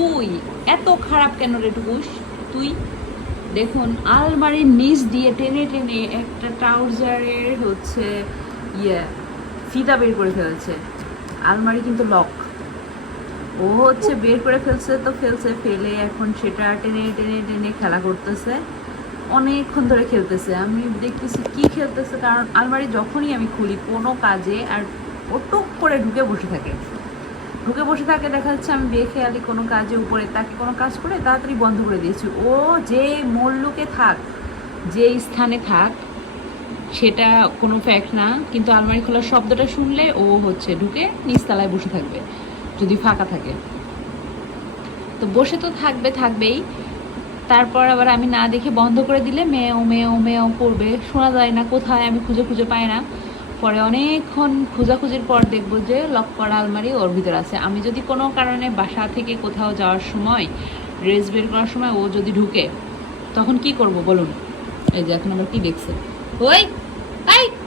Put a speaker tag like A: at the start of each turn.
A: তুই এত খারাপ কেন রে টুকুস? তুই? দেখুন, আলমারির নিচ দিয়ে টেনে টেনে একটা ট্রাউজারের হচ্ছে ইয়ে ফিতা বের করে ফেলছে। আলমারি কিন্তু লক ও হচ্ছে বের করে ফেলছে তো ফেলছে, ফেলে এখন সেটা টেনে টেনে টেনে খেলা করতেছে। অনেকক্ষণ ধরে খেলতেছে। আমি দেখতেছি কি খেলতেছে, কারণ আলমারি যখনই আমি খুলি কোনো কাজে আর ও টুক করে ঢুকে বসে থাকে। ঢুকে বসে থাকে, দেখা যাচ্ছে আমি বেখেয়ালি কোনো কাজে উপরে তাকে কোনো কাজ করে তাড়াতাড়ি বন্ধ করে দিয়েছি। ও যে মল্লুকে থাক, যে স্থানে থাক, সেটা কোনো ফ্যাক্ট না, কিন্তু আলমারি খোলার শব্দটা শুনলে ও হচ্ছে ঢুকে নিচতলায় বসে থাকবে, যদি ফাঁকা থাকে। তো বসে তো থাকবে, থাকবেই। তারপর আবার আমি না দেখে বন্ধ করে দিলে মেয়ে ও মেয়েও মেয়েও মেয়েও করবে, শোনা যায় না কোথায়, আমি খুঁজে খুঁজে পাই না। পরে অনেকক্ষণ খোঁজাখুঁজির পর দেখব যে লক করা আলমারি ওর ভিতরে আছে। আমি যদি কোনো কারণে বাসা থেকে কোথাও যাওয়ার সময়, ড্রেস বের করার সময় ও যদি ঢুকে, তখন কি করব বলুন? এই যে এখন আমরা কি দেখছে? ওই টুকু